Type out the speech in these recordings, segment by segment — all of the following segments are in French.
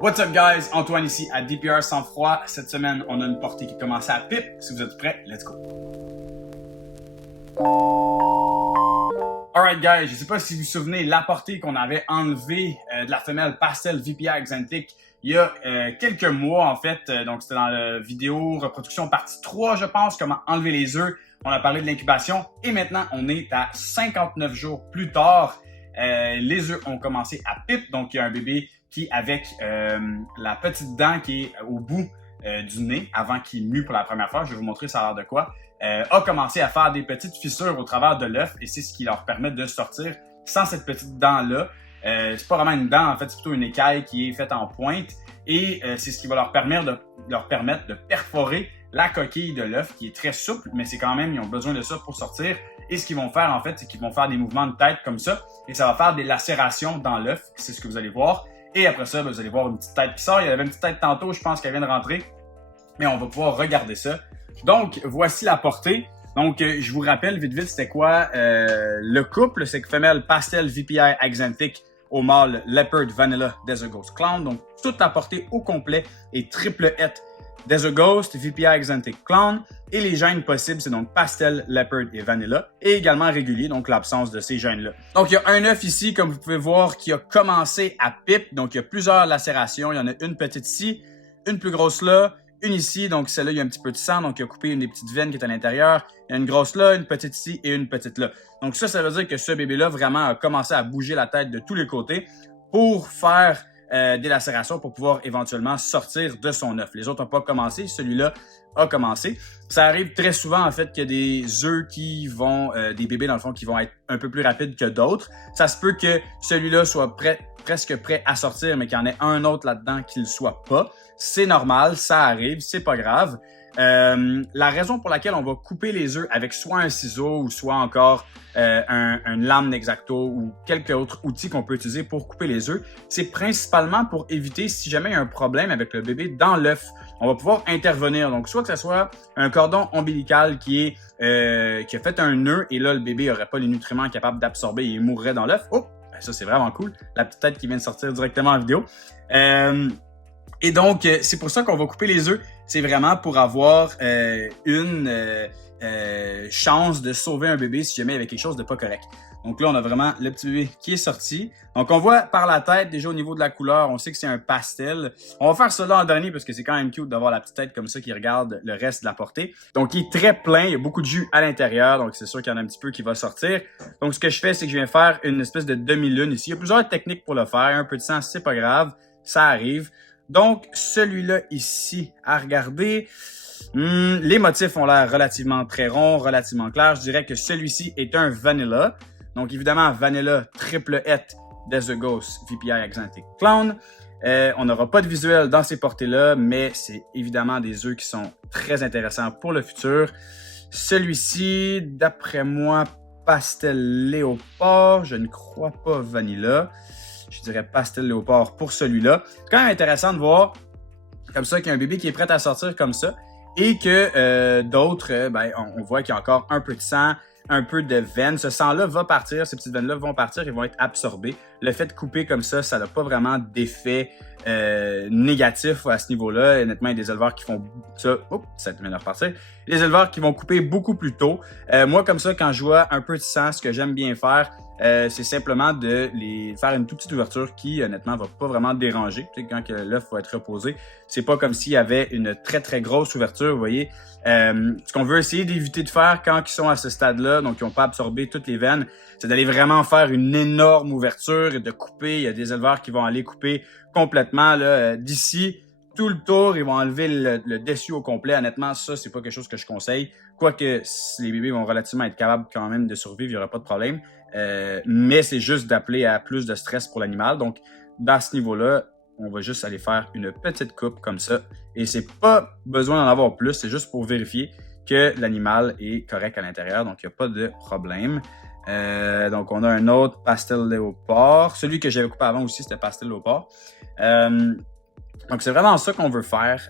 What's up guys, Antoine ici à DPR Sans Froid. Cette semaine, on a une portée qui commence à pipe. Si vous êtes prêts, let's go! Alright guys, je sais pas si vous vous souvenez, la portée qu'on avait enlevée de la femelle Pastel VPI Exantic il y a quelques mois en fait. Donc c'était dans la vidéo reproduction partie 3 je pense, comment enlever les œufs. On a parlé de l'incubation et maintenant on est à 59 jours plus tard. Les œufs ont commencé à pipe, donc il y a un bébé qui, avec la petite dent qui est au bout du nez, avant qu'il mue pour la première fois, je vais vous montrer ça a l'air de quoi, a commencé à faire des petites fissures au travers de l'œuf et c'est ce qui leur permet de sortir sans cette petite dent-là. C'est pas vraiment une dent, en fait, c'est plutôt une écaille qui est faite en pointe et c'est ce qui va leur permettre de perforer la coquille de l'œuf qui est très souple, mais c'est quand même, ils ont besoin de ça pour sortir. Et ce qu'ils vont faire, en fait, c'est qu'ils vont faire des mouvements de tête comme ça et ça va faire des lacérations dans l'œuf, c'est ce que vous allez voir. Et après ça, vous allez voir une petite tête qui sort. Il y avait une petite tête tantôt, je pense qu'elle vient de rentrer. Mais on va pouvoir regarder ça. Donc, voici la portée. Donc, je vous rappelle vite, c'était quoi le couple? C'est que femelle Pastel VPI Exantic au mâle Leopard Vanilla Desert Ghost Clown. Donc, toute la portée au complet est triple het Desert Ghost, VPI Exantic Clown. Et les gènes possibles, c'est donc Pastel, Leopard et Vanilla. Et également régulier, donc l'absence de ces gènes-là. Donc, il y a un œuf ici, comme vous pouvez voir, qui a commencé à pipe. Donc, il y a plusieurs lacérations. Il y en a une petite ici, une plus grosse là, une ici. Donc, celle-là, il y a un petit peu de sang. Donc, il a coupé une des petites veines qui est à l'intérieur. Il y a une grosse là, une petite ici et une petite là. Donc, ça veut dire que ce bébé-là vraiment a commencé à bouger la tête de tous les côtés pour faire des lacérations pour pouvoir éventuellement sortir de son œuf. Les autres n'ont pas commencé, celui-là a commencé. Ça arrive très souvent en fait qu'il y a des œufs qui vont, des bébés dans le fond qui vont être un peu plus rapides que d'autres. Ça se peut que celui-là soit presque prêt à sortir, mais qu'il y en ait un autre là-dedans qui ne le soit pas. C'est normal, ça arrive, c'est pas grave. La raison pour laquelle on va couper les œufs avec soit un ciseau ou soit encore une lame X-Acto ou quelques autres outils qu'on peut utiliser pour couper les œufs, c'est principalement pour éviter si jamais il y a un problème avec le bébé dans l'œuf. On va pouvoir intervenir. Donc, soit que ce soit un cordon ombilical qui a fait un nœud et là, le bébé n'aurait pas les nutriments capables d'absorber et il mourrait dans l'œuf. Oh, ben ça, c'est vraiment cool. La petite tête qui vient de sortir directement en vidéo. Et donc, c'est pour ça qu'on va couper les œufs. C'est vraiment pour avoir une chance de sauver un bébé si jamais il y avait quelque chose de pas correct. Donc là, on a vraiment le petit bébé qui est sorti. Donc, on voit par la tête, déjà au niveau de la couleur, on sait que c'est un pastel. On va faire ça là en dernier parce que c'est quand même cute d'avoir la petite tête comme ça qui regarde le reste de la portée. Donc, il est très plein. Il y a beaucoup de jus à l'intérieur. Donc, c'est sûr qu'il y en a un petit peu qui va sortir. Donc, ce que je fais, c'est que je viens faire une espèce de demi-lune ici. Il y a plusieurs techniques pour le faire. Un peu de sang, c'est pas grave. Ça arrive. Donc, celui-là ici, à regarder, les motifs ont l'air relativement très ronds, relativement clairs. Je dirais que celui-ci est un Vanilla. Donc, évidemment, Vanilla triple het Desert Ghost VPI Exantic Clown. On n'aura pas de visuel dans ces portées-là, mais c'est évidemment des œufs qui sont très intéressants pour le futur. Celui-ci, d'après moi, Pastel Léopard. Je ne crois pas Vanilla. Je dirais Pastel Léopard pour celui-là. C'est quand même intéressant de voir comme ça qu'il y a un bébé qui est prêt à sortir comme ça et que d'autres, on voit qu'il y a encore un peu de sang, un peu de veine. Ce sang-là va partir, ces petites veines-là vont partir et vont être absorbées. Le fait de couper comme ça n'a pas vraiment d'effet négatif à ce niveau-là. Honnêtement, il y a des éleveurs qui font ça. Oups, ça vient de repartir. Les éleveurs qui vont couper beaucoup plus tôt. Moi, comme ça, quand je vois un peu de sang, ce que j'aime bien faire, c'est simplement de les faire une toute petite ouverture qui, honnêtement, va pas vraiment déranger. Tu sais, quand l'œuf va être reposé, c'est pas comme s'il y avait une très, très grosse ouverture, vous voyez. Ce qu'on veut essayer d'éviter de faire quand ils sont à ce stade-là, donc ils n'ont pas absorbé toutes les veines, c'est d'aller vraiment faire une énorme ouverture et de couper. Il y a des éleveurs qui vont aller couper complètement là, d'ici tout le tour, ils vont enlever le dessus au complet. Honnêtement, ça, c'est pas quelque chose que je conseille. Quoique les bébés vont relativement être capables quand même de survivre, il n'y aura pas de problème. Mais c'est juste d'appeler à plus de stress pour l'animal. Donc, dans ce niveau-là, on va juste aller faire une petite coupe comme ça. Et c'est pas besoin d'en avoir plus, c'est juste pour vérifier que l'animal est correct à l'intérieur. Donc, il n'y a pas de problème. Donc, on a un autre Pastel Léopard. Celui que j'avais coupé avant aussi, c'était Pastel Léopard. Donc, c'est vraiment ça qu'on veut faire.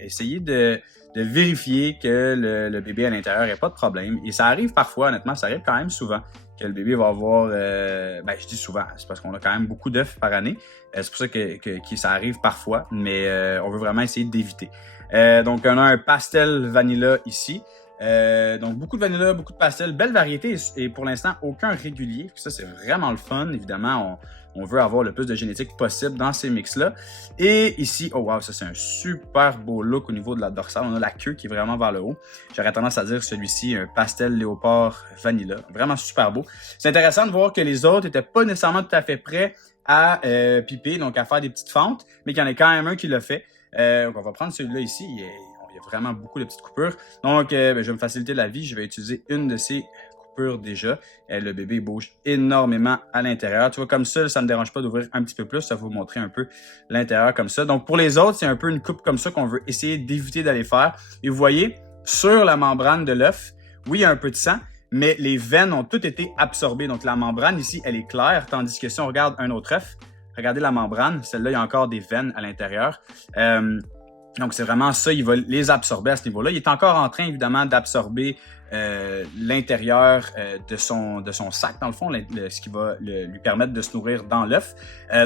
Essayer de vérifier que le bébé à l'intérieur n'a pas de problème. Et ça arrive parfois, honnêtement, ça arrive quand même souvent que le bébé va avoir, ben je dis souvent, c'est parce qu'on a quand même beaucoup d'œufs par année. C'est pour ça que ça arrive parfois, mais on veut vraiment essayer d'éviter. Donc on a un pastel vanilla ici. Donc beaucoup de vanilla, beaucoup de pastel, belle variété et pour l'instant aucun régulier. Ça c'est vraiment le fun. Évidemment, on veut avoir le plus de génétique possible dans ces mix-là. Et ici, oh wow, ça c'est un super beau look au niveau de la dorsale. On a la queue qui est vraiment vers le haut. J'aurais tendance à dire celui-ci, un pastel léopard vanilla. Vraiment super beau. C'est intéressant de voir que les autres n'étaient pas nécessairement tout à fait prêts à piper, donc à faire des petites fentes, mais qu'il y en a quand même un qui l'a fait. Donc on va prendre celui-là ici. Il y a vraiment beaucoup de petites coupures. Donc, je vais me faciliter la vie. Je vais utiliser une de ces coupures déjà. Le bébé bouge énormément à l'intérieur. Tu vois, comme ça ne me dérange pas d'ouvrir un petit peu plus. Ça va vous montrer un peu l'intérieur comme ça. Donc, pour les autres, c'est un peu une coupe comme ça qu'on veut essayer d'éviter d'aller faire. Et vous voyez, sur la membrane de l'œuf, oui, il y a un peu de sang, mais les veines ont toutes été absorbées. Donc, la membrane ici, elle est claire, tandis que si on regarde un autre œuf, regardez la membrane, celle-là, il y a encore des veines à l'intérieur. Donc, c'est vraiment ça, il va les absorber à ce niveau-là. Il est encore en train, évidemment, d'absorber l'intérieur de son sac, dans le fond, ce qui va lui permettre de se nourrir dans l'œuf.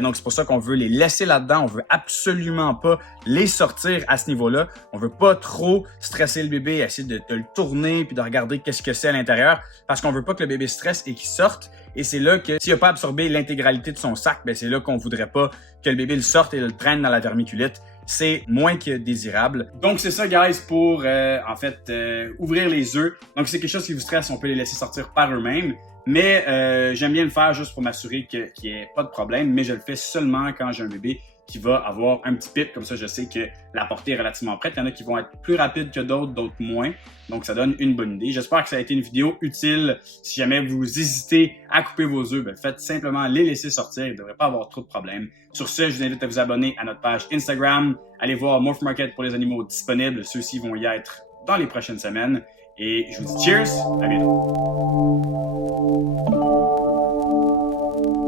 Donc, c'est pour ça qu'on veut les laisser là-dedans. On veut absolument pas les sortir à ce niveau-là. On veut pas trop stresser le bébé, essayer de le tourner puis de regarder qu'est-ce que c'est à l'intérieur, parce qu'on veut pas que le bébé stresse et qu'il sorte. Et c'est là que s'il n'a pas absorbé l'intégralité de son sac, ben c'est là qu'on voudrait pas que le bébé le sorte et le traîne dans la vermiculite. C'est moins que désirable. Donc c'est ça, guys, pour en fait ouvrir les œufs. Donc c'est quelque chose qui vous stresse, on peut les laisser sortir par eux-mêmes. Mais j'aime bien le faire juste pour m'assurer qu'il n'y ait pas de problème. Mais je le fais seulement quand j'ai un bébé qui va avoir un petit pip. Comme ça, je sais que la portée est relativement prête. Il y en a qui vont être plus rapides que d'autres moins. Donc, ça donne une bonne idée. J'espère que ça a été une vidéo utile. Si jamais vous hésitez à couper vos œufs, ben, faites simplement les laisser sortir. Il ne devrait pas avoir trop de problèmes. Sur ce, je vous invite à vous abonner à notre page Instagram. Allez voir Morph Market pour les animaux disponibles. Ceux-ci vont y être dans les prochaines semaines. Et je vous dis cheers, à bientôt.